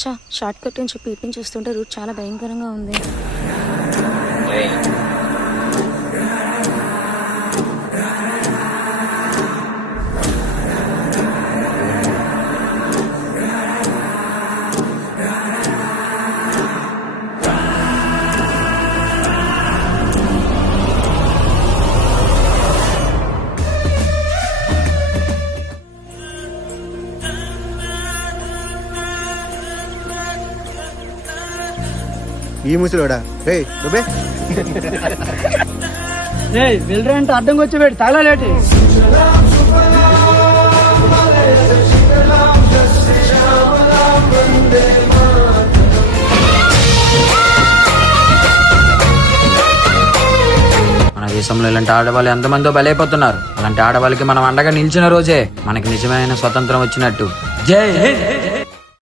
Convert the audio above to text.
చా short cut అని చెప్పి ఇటు చూస్తుంటే రూట్ చాలా భయంకరంగా ఉంది. ఈ ముసలోడా రే దుబే వెళ్ళరా అంటే అడ్డంగా వచ్చి పెట్టి తగలేటి. మన దేశంలో ఇలాంటి ఆడవాళ్ళు ఎంతమందో బలైపోతున్నారు. అలాంటి ఆడవాళ్ళకి మనం అండగా నిలిచిన రోజే మనకి నిజమైన స్వతంత్రం వచ్చినట్టు. జై హింద్.